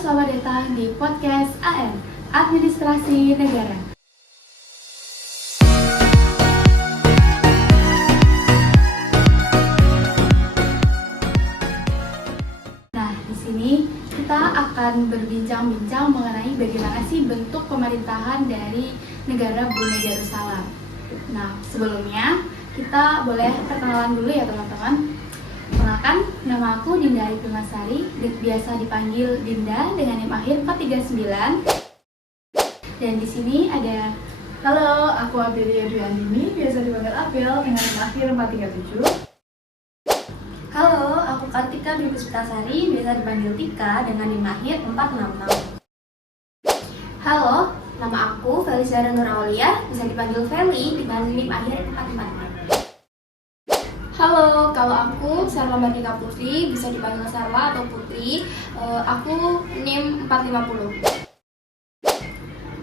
selamat datang di podcast AN, Administrasi Negara. Nah, di sini kita akan berbincang-bincang mengenai bagaimana sih bentuk pemerintahan dari negara Brunei Darussalam. Nah, sebelumnya kita boleh perkenalan dulu ya teman-teman. Perkenalkan, nama aku Dinda Ayu Primasari, biasa dipanggil Dinda dengan NIM akhir 439. Dan di sini ada Halo, aku Abelia Dwiandini, biasa dipanggil Abel dengan NIM akhir 437. Halo, aku Kartika Dwi Puspitasari, biasa dipanggil Tika dengan NIM akhir 466. Halo, nama aku Felisara Nur Aulia, bisa dipanggil Feli dengan NIM akhir 444. Halo, kalau aku Sarma Batika Putri, bisa dipanggil Sarma atau Putri. Aku NIM 450.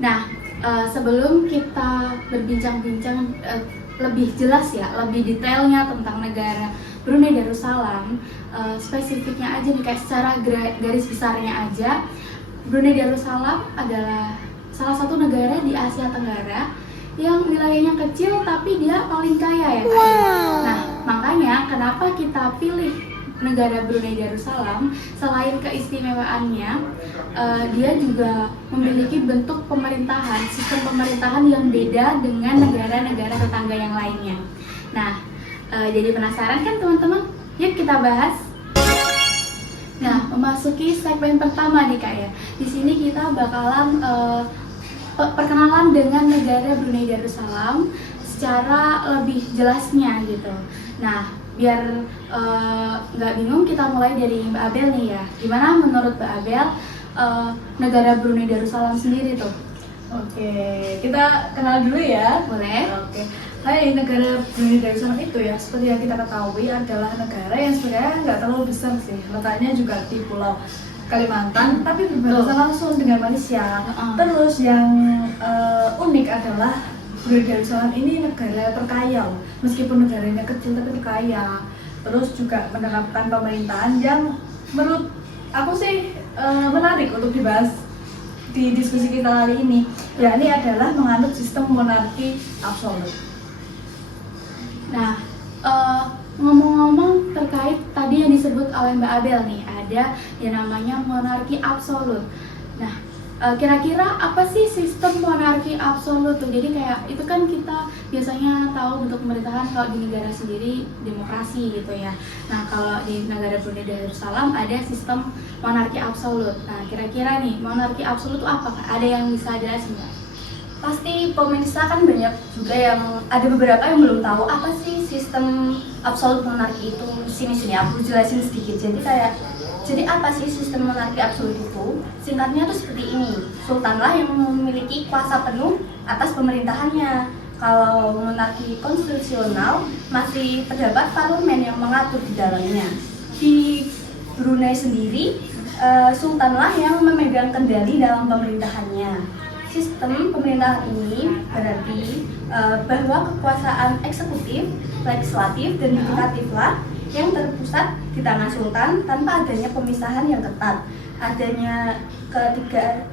Nah, sebelum kita berbincang-bincang lebih jelas ya, lebih detailnya tentang negara Brunei Darussalam, spesifiknya aja nih, kayak secara garis besarnya aja, Brunei Darussalam adalah salah satu negara di Asia Tenggara yang wilayahnya kecil tapi dia paling kaya ya Kak. Nah, makanya kenapa kita pilih negara Brunei Darussalam, selain keistimewaannya, dia juga memiliki bentuk pemerintahan, sistem pemerintahan yang beda dengan negara-negara tetangga yang lainnya. Nah, jadi penasaran kan teman-teman? Yuk kita bahas. Nah, memasuki segmen pertama nih Kak ya. Di sini kita bakalan perkenalan dengan negara Brunei Darussalam secara lebih jelasnya gitu. Nah, biar nggak bingung, kita mulai dari Mbak Abel nih ya. Gimana menurut Mbak Abel negara Brunei Darussalam sendiri tuh? Oke, kita kenal dulu ya. Boleh? Oke. Hai, negara Brunei Darussalam itu ya, seperti yang kita ketahui adalah negara yang sebenarnya nggak terlalu besar sih. Letaknya juga di Pulau Kalimantan, tapi berbatasan langsung dengan Malaysia. Terus yang unik adalah Brunei Darussalam ini negara terkaya, meskipun negaranya kecil tapi terkaya. Terus juga menerapkan pemerintahan yang menurut aku sih menarik untuk dibahas di diskusi kita kali ini. Yakni adalah menganut sistem monarki absolut. Nah, ngomong-ngomong terkait tadi yang disebut oleh Mbak Abel nih, ada yang namanya monarki absolut. Nah, kira-kira apa sih sistem monarki absolut tuh? Jadi kayak itu kan kita biasanya tahu bentuk pemerintahan kalau di negara sendiri demokrasi gitu ya. Nah, kalau di negara Brunei Darussalam ada sistem monarki absolut. Nah, kira-kira nih monarki absolut itu apa Kak? Ada yang bisa jelasin nggak? Pasti pemirsa kan banyak juga yang ada beberapa yang belum tahu apa sih sistem absolut monarki itu. Sini aku jelasin sedikit. Jadi apa sih sistem monarki absolut itu? Singkatnya tuh seperti ini. Sultanlah yang memiliki kuasa penuh atas pemerintahannya. Kalau monarki konstitusional masih terdapat parlemen yang mengatur di dalamnya. Di Brunei sendiri, sultanlah yang memegang kendali dalam pemerintahannya. Sistem pemerintahan ini berarti bahwa kekuasaan eksekutif, legislatif, dan yudikatiflah yang terpusat di tangan sultan tanpa adanya pemisahan yang ketat. Adanya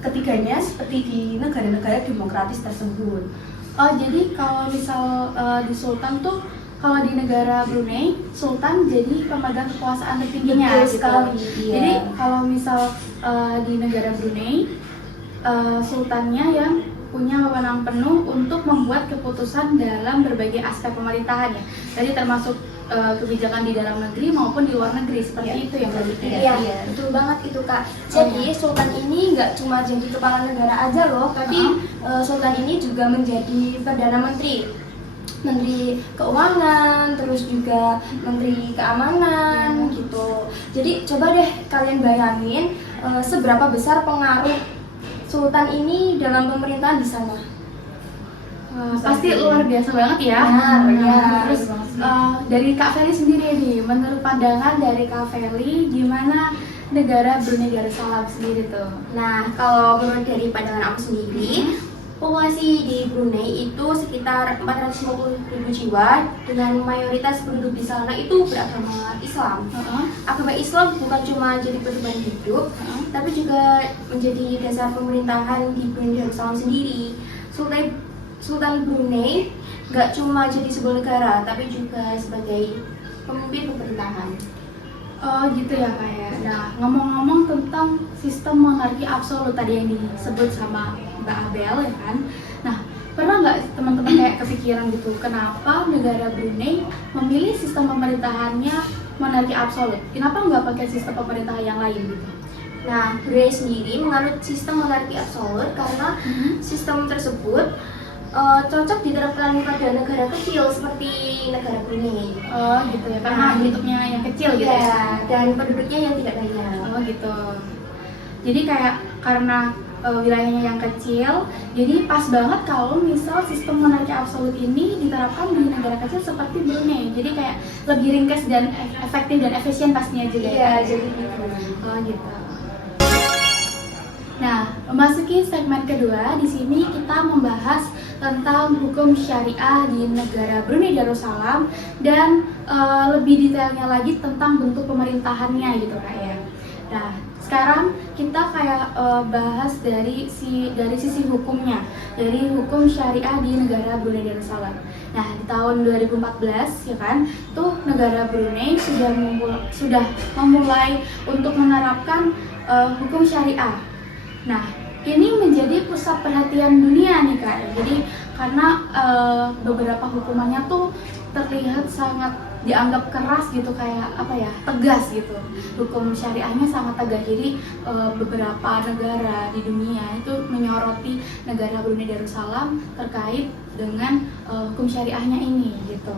ketiganya seperti di negara-negara demokratis tersebut. Oh, jadi kalau misal di sultan tuh, kalau di negara Brunei, sultan jadi pemegang kekuasaan tertingginya. Betul gitu. sekali, iya. Jadi kalau misal di negara Brunei, sultannya yang punya wewenang penuh untuk membuat keputusan dalam berbagai aspek pemerintahan ya. Jadi termasuk kebijakan di dalam negeri maupun di luar negeri, seperti itu ya Mbak Diti. Iya, betul banget itu Kak. Jadi Sultan ini nggak cuma jadi kepala negara aja loh, tapi Sultan ini juga menjadi Perdana Menteri, Menteri Keuangan, terus juga Menteri Keamanan gitu. Jadi coba deh kalian bayangin seberapa besar pengaruh Sultan ini dalam pemerintahan di sana. Pasti luar biasa banget ya. Benar. Terus dari Kak Feli sendiri nih, menurut pandangan dari Kak Feli, gimana negara Brunei Darussalam sendiri tuh? Nah, kalau menurut dari pandangan aku sendiri, Populasi di Brunei itu sekitar 450.000 jiwa dengan mayoritas penduduk di sana itu beragama Islam. Agama Islam bukan cuma jadi pedoman hidup, tapi juga menjadi dasar pemerintahan di Brunei Darussalam sendiri. Sultan Brunei nggak cuma jadi sebuah negara, tapi juga sebagai pemimpin pemerintahan. Oh gitu ya Kak ya. Nah ngomong-ngomong tentang sistem monarki absolut tadi yang disebut sama Mbak Abel ya kan. Nah pernah nggak teman-teman kayak kepikiran gitu kenapa negara Brunei memilih sistem pemerintahannya monarki absolut? Kenapa nggak pakai sistem pemerintahan yang lain gitu? Nah, Brunei sendiri menganut sistem monarki absolut karena sistem tersebut cocok diterapkan pada negara kecil seperti negara Brunei. Oh gitu ya, karena bentuknya yang kecil gitu ya. Dan penduduknya yang tidak banyak. Oh gitu. Jadi kayak karena wilayahnya yang kecil, jadi pas banget kalau misal sistem monarki absolut ini diterapkan di negara kecil seperti Brunei. Jadi kayak lebih ringkas dan efektif dan efisien pastinya juga. Iya, jadi gitu. Oh gitu. Nah, memasuki segmen kedua, di sini kita membahas tentang hukum syariah di negara Brunei Darussalam dan lebih detailnya lagi tentang bentuk pemerintahannya gitu Kak ya. Nah, sekarang kita kayak bahas dari sisi hukumnya, dari hukum syariah di negara Brunei Darussalam. Nah, di tahun 2014 ya kan, tuh negara Brunei sudah memulai untuk menerapkan hukum syariah. Nah, ini menjadi pusat perhatian dunia nih Kak. Jadi karena beberapa hukumannya tuh terlihat sangat dianggap keras gitu, kayak apa ya, tegas gitu. Hukum syariahnya sangat tegas. Jadi beberapa negara di dunia itu menyoroti negara Brunei Darussalam terkait dengan hukum syariahnya ini gitu.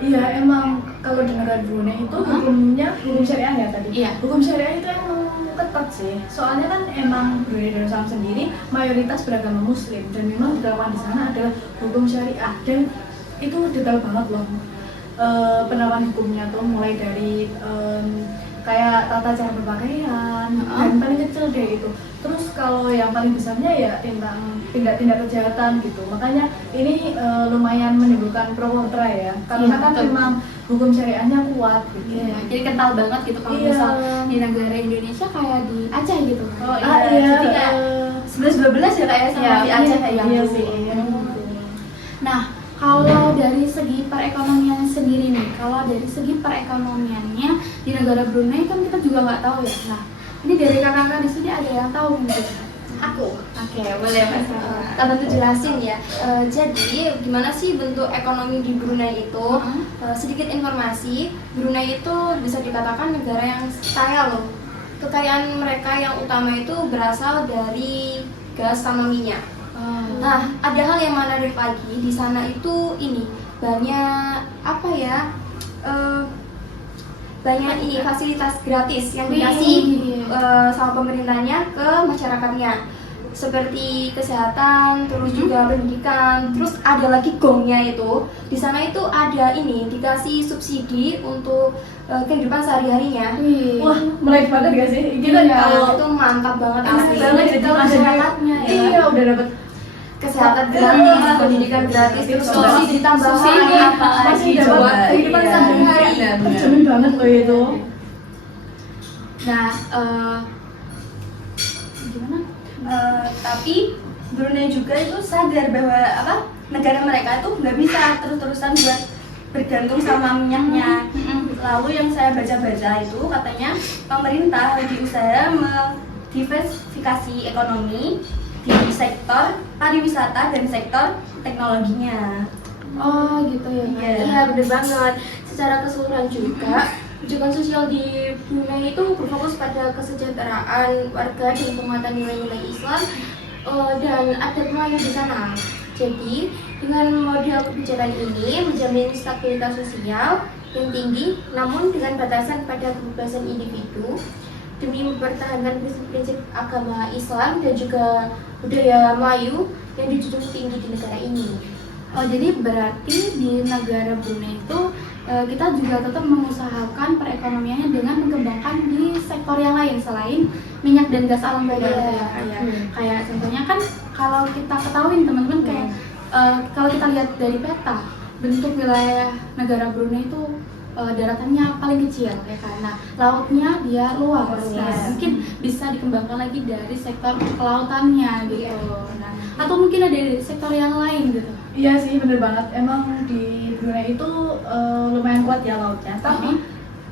Iya, emang kalau di negara Brunei itu hukumnya hukum syariah ya tadi. Iya. Hukum syariah itu emang ketat sih. Soalnya kan emang Brunei Darussalam sendiri mayoritas beragama Muslim dan memang diterapkan di sana adalah hukum syariah dan itu detail banget loh. Penerapan hukumnya tuh mulai dari kayak tata cara berpakaian dan paling kecil deh itu. Terus kalau yang paling besarnya ya tentang tindak-tindak kejahatan gitu. Makanya ini lumayan menimbulkan pro kontra ya. Karena kan memang hukum syariahnya kuat gitu. Iya, jadi kental banget gitu kalau misal di negara Indonesia kayak di Aceh gitu. Oh iya. iya. Jadi kayak 11-12 ya kayak sama di Aceh kayak iya gitu. sih. Nah, kalau dari segi perekonomian sendiri nih, kalau dari segi perekonomiannya di negara Brunei kan kita juga nggak tahu ya. Nah, ini dari kakak-kakak di sini ada yang tahu mungkin? Aku. Oke, boleh Mas. Tak bantu jelasin ya. Jadi gimana sih bentuk ekonomi di Brunei itu? Sedikit informasi, Brunei itu bisa dikatakan negara yang kaya loh. Kekayaan mereka yang utama itu berasal dari gas sama minyak. Nah, ada hal yang menarik lagi di sana itu ini banyak apa ya? Banyak ini fasilitas gratis yang dikasih sama pemerintahnya ke masyarakatnya, seperti kesehatan, terus juga pendidikan, terus ada lagi gongnya itu di sana itu ada ini dikasih subsidi untuk kehidupan sehari-harinya. Wah, menarik banget gak sih? Kita kalau Itu mantap banget enak asli. banget jadi masyarakatnya. Iya, udah dapat Kesehatan gratis, pendidikan gratis, terus Coba. subsidi tambahan, Subsidi, apa masih lagi dapat coba. kehidupan Iya. sehari-hari. Iya, benar. Terjamin banget loh itu. Nah, gimana? Tapi Brunei juga itu sadar bahwa apa negara mereka itu nggak bisa terus-terusan buat bergantung sama minyaknya. Lalu yang saya baca-baca itu katanya pemerintah lagi usaha mendiversifikasi ekonomi di sektor pariwisata dan sektor teknologinya. Oh, gitu ya. Kak. Iya, bener banget. Secara keseluruhan juga, kebijakan sosial di Brunei itu berfokus pada kesejahteraan warga dan penguatan nilai-nilai Islam dan adat Melayu di sana. Jadi, dengan model kebijakan ini menjamin stabilitas sosial yang tinggi, namun dengan batasan pada kebebasan individu demi mempertahankan prinsip-prinsip agama Islam dan juga budaya Melayu yang dijunjung tinggi di negara ini. Oh, jadi berarti di negara Brunei itu kita juga tetap mengusahakan perekonomiannya dengan mengembangkan di sektor yang lain selain minyak dan gas alam bara gitu ya. Kayak contohnya kan kalau kita ketahui teman-teman kayak kalau kita lihat dari peta bentuk wilayah negara Brunei itu daratannya paling kecil ya kan. Nah, lautnya dia luas. Nah, mungkin bisa dikembangkan lagi dari sektor kelautannya gitu. Nah, atau mungkin ada dari sektor yang lain gitu. Iya sih, bener banget. Emang di Brunei itu lumayan kuat ya lautnya. Tapi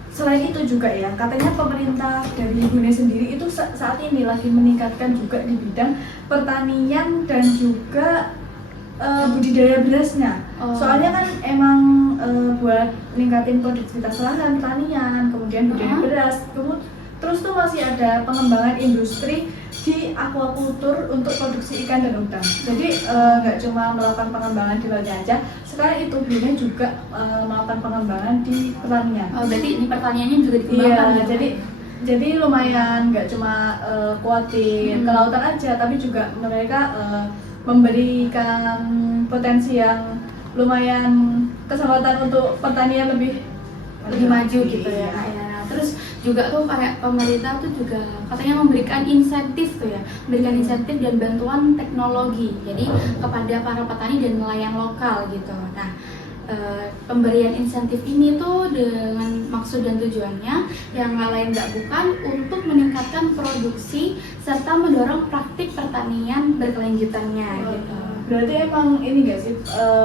selain itu juga ya, katanya pemerintah dari Brunei sendiri itu saat ini lagi meningkatkan juga di bidang pertanian dan juga budidaya berasnya. Soalnya kan emang buat meningkatin produktivitas lahan pertanian, kemudian budidaya beras, terus tuh masih ada pengembangan industri di aquaculture untuk produksi ikan dan udang. Jadi nggak cuma melakukan pengembangan di lautnya aja, sekarang itu Brunei juga melakukan pengembangan di pertanian. Berarti di pertaniannya juga dikembangkan. Iya, jadi lumayan nggak cuma kuatin ke lautan aja, tapi juga mereka memberikan potensi yang lumayan kesempatan untuk pertanian lebih maju gitu ya. Terus juga tuh kayak pemerintah tuh juga katanya memberikan insentif tuh ya, memberikan insentif dan bantuan teknologi jadi kepada para petani dan nelayan lokal gitu. Nah, pemberian insentif ini tuh dengan maksud dan tujuannya yang lain nggak bukan untuk meningkatkan produksi serta mendorong praktik pertanian berkelanjutannya gitu. Berarti emang ini nggak sih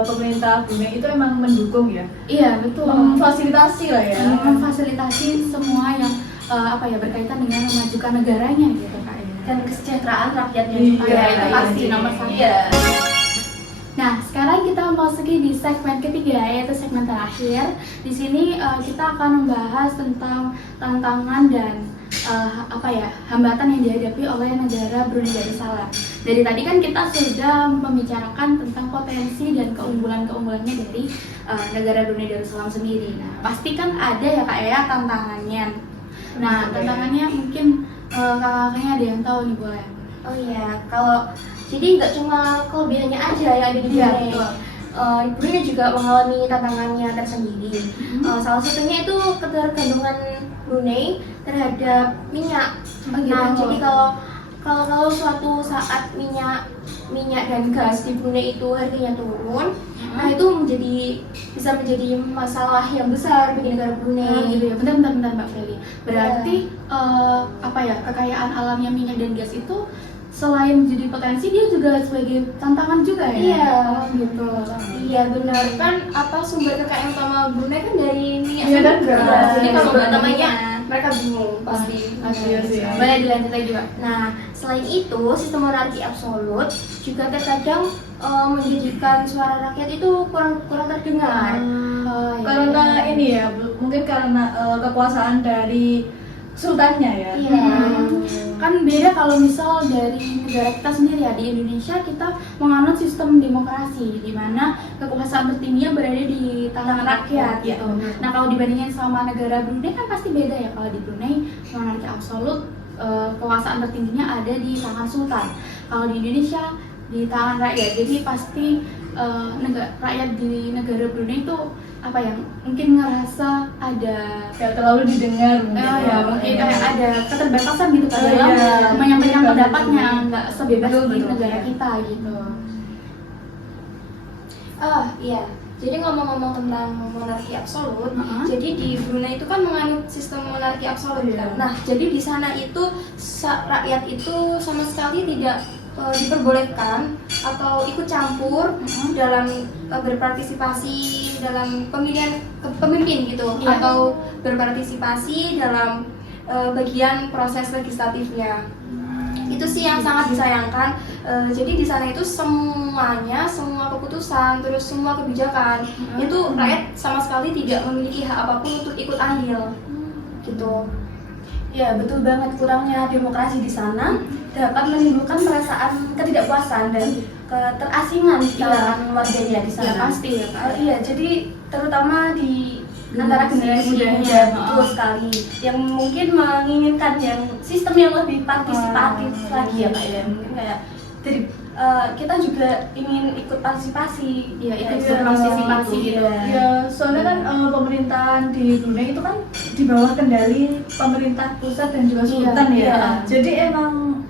pemerintah Brunei itu emang mendukung ya? Iya betul. Memfasilitasi lah ya. Memfasilitasi semua yang berkaitan dengan memajukan negaranya gitu Kak ya. Dan kesejahteraan rakyatnya Iya, juga itu pasti nomor satu. Iya. Nah, sekarang kita masuki di segmen ketiga yaitu segmen terakhir. Di sini kita akan membahas tentang tantangan dan hambatan yang dihadapi oleh negara Brunei Darussalam. Dari tadi kan kita sudah membicarakan tentang potensi dan keunggulan-keunggulannya dari negara Brunei Darussalam sendiri. Nah, pasti kan ada ya Kak ya tantangannya. Nah, tantangannya mungkin kakak-kakaknya ada yang tahu nih boleh. Oh iya, kalau jadi nggak cuma kelebihannya aja yang ada di Brunei. Brunei juga mengalami tantangannya tersendiri. Salah satunya itu ketergantungan Brunei terhadap minyak. Nah, jadi kalau suatu saat minyak dan gas di Brunei itu harganya turun, nah itu bisa menjadi masalah yang besar bagi negara Brunei. Gitu ya. Bentar Mbak Feli. Berarti kekayaan alamnya minyak dan gas itu selain jadi potensi dia juga sebagai tantangan juga ya? Iya, gitu. Iya benar kan sumber kekayaan utama Brunei kan dari minyak dan gas. gas. Jadi kalau Sumber nggak namanya minyak. mereka bingung pasti. Iya sih. Boleh dilanjut lagi Pak. Nah, selain itu sistem monarki absolut juga terkadang menjadikan suara rakyat itu kurang terdengar. Karena ini ya, mungkin karena kekuasaan dari sultannya ya. Iya. Kan beda kalau misal dari negara kita sendiri ya, di Indonesia kita menganut sistem demokrasi di mana kekuasaan tertingginya berada di tangan rakyat gitu. Nah, kalau dibandingin sama negara Brunei kan pasti beda ya. Kalau di Brunei monarki absolut kekuasaan tertingginya ada di tangan sultan. Kalau di Indonesia di tangan rakyat. Jadi pasti rakyat di negara Brunei itu mungkin ngerasa ada Kayak terlalu didengar mungkin. mungkin kayak ada keterbatasan gitu kan dalam menyampaikan pendapatnya, nggak sebebas di negara kita gitu. Iya. Jadi ngomong-ngomong tentang monarki absolut, jadi di Brunei itu kan menganut sistem monarki absolut kan. Nah, jadi di sana itu rakyat itu sama sekali tidak diperbolehkan atau ikut campur dalam berpartisipasi dalam pemilihan pemimpin gitu, atau berpartisipasi dalam bagian proses legislatifnya. Itu sih yang sangat disayangkan. Jadi di sana itu semua keputusan, terus semua kebijakan itu rakyat sama sekali tidak memiliki hak apapun untuk ikut andil gitu. Ya betul banget, kurangnya demokrasi di sana dapat menimbulkan perasaan ketidakpuasan dan keterasingan di kalangan warganya di sana. Ya pasti ya Pak. Iya, jadi terutama di antara Generasi generasi muda. muda betul sekali, yang mungkin menginginkan yang sistem yang lebih partisipatif lagi ya Pak ya, mungkin kayak Jadi kita juga ingin ikut partisipasi. Iya, ikut Iya. berpartisipasi gitu. Ya, soalnya kan pemerintahan di Brunei itu kan di bawah kendali pemerintah pusat dan juga sultan ya. iya. Jadi emang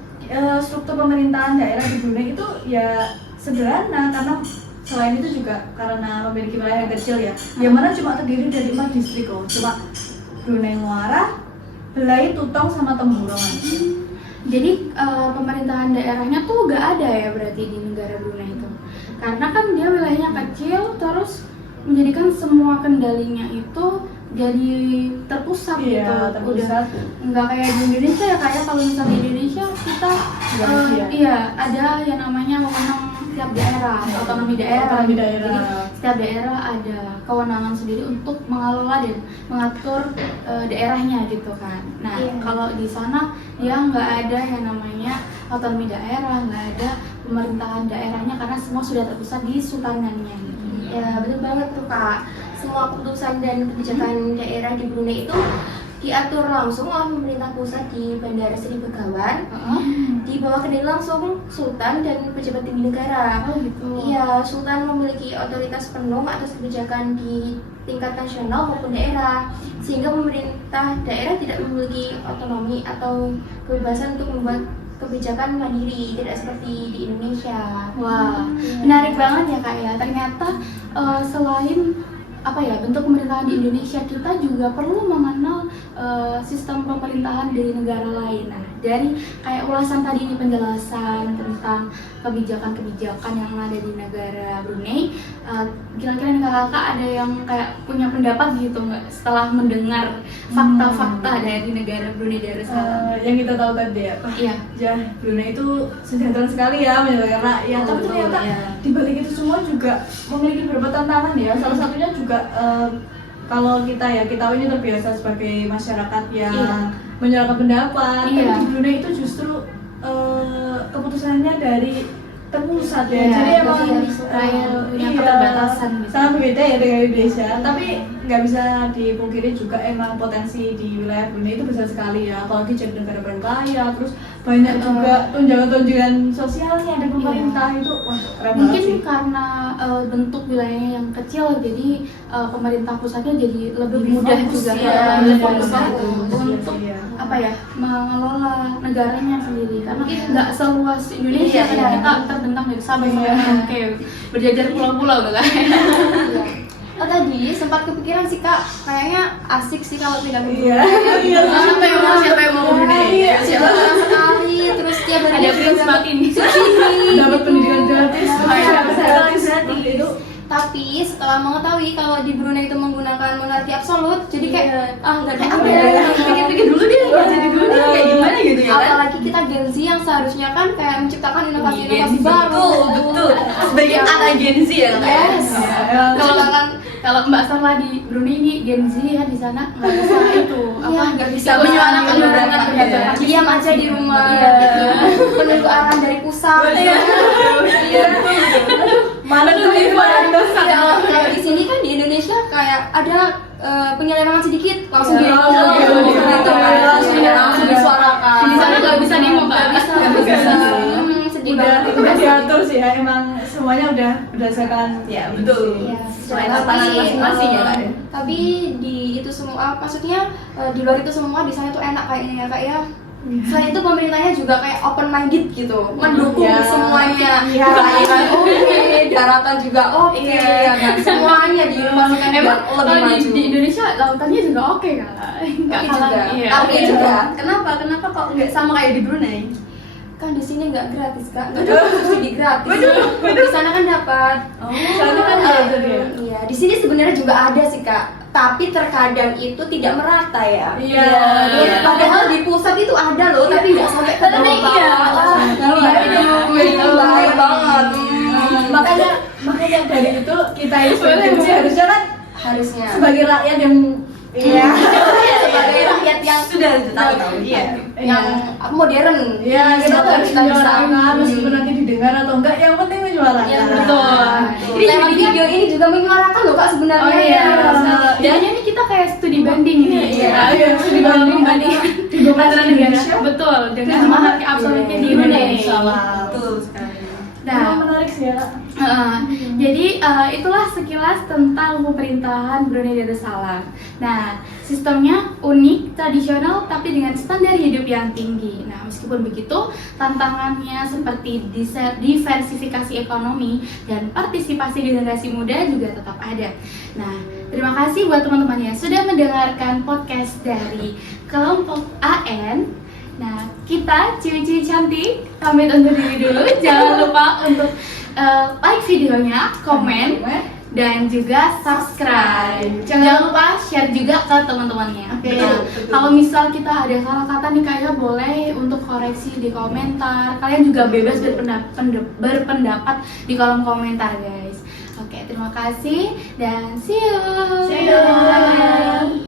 struktur pemerintahan daerah di Brunei itu ya sederhana karena selain itu juga karena memiliki wilayah yang kecil ya. Yang mana cuma terdiri dari 4 distrik loh. Cuma Brunei Muara, Belai, Tutong sama Temburong. Jadi pemerintahan daerahnya tuh gak ada ya berarti di negara Brunei itu, karena kan dia wilayahnya kecil, terus menjadikan semua kendalinya itu jadi terpusat Iya, gitu. terpusat. Udah nggak kayak di Indonesia ya, kayak kalau misalnya di Indonesia kita iya ada yang namanya wewenang setiap daerah, otonomi daerah. Otonomi daerah. Jadi setiap daerah ada kewenangan sendiri untuk mengelola dan mengatur daerahnya gitu kan. Nah kalau di sana ya nggak ada yang namanya otonomi daerah, nggak ada pemerintahan daerahnya karena semua sudah terpusat di sultanannya gitu. Ya betul banget tuh Kak. Semua keputusan dan kebijakan daerah di Brunei itu diatur langsung oleh pemerintah pusat di Bandara Sri Begawan, di bawah kendali langsung Sultan dan pejabat tinggi negara. Oh gitu. Iya, Sultan memiliki otoritas penuh atas kebijakan di tingkat nasional maupun daerah, sehingga pemerintah daerah tidak memiliki otonomi atau kebebasan untuk membuat kebijakan mandiri, tidak seperti di Indonesia. Wah, menarik banget ya Kak ya. Ternyata selain apa ya bentuk pemerintahan di Indonesia, kita juga perlu mengenal sistem pemerintahan dari negara lain. Nah, dari kayak ulasan tadi ini penjelasan tentang kebijakan-kebijakan yang ada di negara Brunei, kira-kira nih kakak ada yang kayak punya pendapat gitu nggak setelah mendengar fakta-fakta dari negara Brunei Darussalam? Yang kita tahu tadi ya, Iya. ya Brunei itu sejahtera sekali ya menjalankan rakyat, tapi Betul, ternyata iya. di balik itu semua juga memiliki beberapa tantangan ya. Salah satunya juga kalau kita tahu ini terbiasa sebagai masyarakat yang menyuarakan pendapat, Iya. tapi di Brunei itu justru keputusannya dari terpusat ya. Iya, Jadi emang kayak punya keterbatasan gitu. sangat berbeda ya dengan Indonesia. Tapi nggak bisa dipungkiri juga emang potensi di wilayah Brunei itu besar sekali ya. Apalagi jadi negara berkaya, terus banyak juga tunjangan-tunjangan sosialnya dari pemerintah itu. Wah, keren banget Mungkin sih. karena bentuk wilayahnya yang kecil, jadi pemerintah pusatnya jadi lebih mudah fokus, juga ya, lebih fokus fokus untuk Iya. apa ya mengelola negaranya sendiri, karena nggak seluas Indonesia Iya, kan iya. kita terbentang dari Sabang sampai Merauke, berjajar pulau-pulau tuh kan. Oh tadi sempat kepikiran sih Kak, kayaknya asik sih kalau pindah ke Iya. Brunei. Iya. Siapa yang mau ke Brunei? Iya. Siapa orang sekali, terus tiap hari Ada prince makin Dapat pendidikan gratis, gratis seperti itu. Tapi setelah mengetahui kalau di Brunei itu menggunakan monarki absolut, jadi kayak nggak ada apa Iya. ya. Pikir-pikir dulu deh, jadi dulu deh kayak gimana gitu ya kan? Apalagi kita Gen Z yang seharusnya kan kayak menciptakan inovasi-inovasi Gen Z. baru. Betul. Sebagai anak Gen Z ya Kak. Yes. Kalau Mbak Sarla di Brunei ini Gen Z ya, di sana nggak bisa itu Iya, nggak bisa bisa menyuarakan menyuarakan pendapat. Diam aja di rumah, menunggu arahan dari pusat. Mana tuh Kalau di sini kan di Indonesia kayak ada penyelewengan sedikit langsung Iya, dirangkul langsung gitu, iya, langsung disuarakan. Di sana nggak bisa demo Mbak. Nggak bisa. Sedih banget. udah diatur sih ya, emang semuanya udah berdasarkan Ya betul. Iya, Sesuai tantangan masing-masing ya Kak. Tapi di itu semua, maksudnya di luar itu semua di sana tuh enak kayaknya ya Kak ya. Selain itu pemerintahnya juga kayak open minded gitu, mendukung Ya. semuanya. Ya. Lautan oke, daratan juga oke, ya kan? Semuanya diinovasikan Emang lebih kalau maju. di Indonesia lautannya juga oke kan? Nggak Oke kalah. juga. Iya. Oke juga. Kenapa kok nggak sama kayak di Brunei? Kan di sini nggak gratis Kak, nggak dapat subsidi gratis. Di sana kan dapat. Sana kan ada dia. Iya, di sini sebenarnya juga ada sih Kak, tapi terkadang itu tidak merata ya. Iya. Iya. Padahal di pusat itu ada loh, tapi nggak sampai ke bawah. Iya. Baik banget. Makanya dari itu kita ini sebagai Gen Z harusnya kan Harusnya. sebagai rakyat yang Sebagai rakyat yang Sudah tahu. Iya. yang modern. ya kita tuh harus Kita bisa. menyuarakan meskipun nanti didengar atau enggak, yang penting menyuarakan. Iya, betul. Jadi lewat video ini juga menyuarakan loh Kak sebenarnya. Oh iya, Dan jadinya nih kita kayak studi banding nih. Iya, studi banding antara negara, betul, dengan monarki absolutnya di Indonesia. betul sekali. Nah, Menarik sih ya. jadi itulah sekilas tentang pemerintahan Brunei Darussalam. Nah, sistemnya unik, tradisional, tapi dengan standar hidup yang tinggi. Nah, meskipun begitu, tantangannya seperti diversifikasi ekonomi dan partisipasi generasi muda juga tetap ada. Nah, terima kasih buat teman-teman yang sudah mendengarkan podcast dari kelompok AN. Nah, kita ciwi-ciwi cantik pamit undur diri dulu. Jangan lupa untuk like videonya, komen, dan juga subscribe. Jangan lupa share juga ke teman-temannya. Oke. Nah, kalau misal kita ada salah kata nih kayak boleh untuk koreksi di komentar. Kalian juga bebas berpendapat di kolom komentar, guys. Oke, terima kasih dan see you. See you. Bye.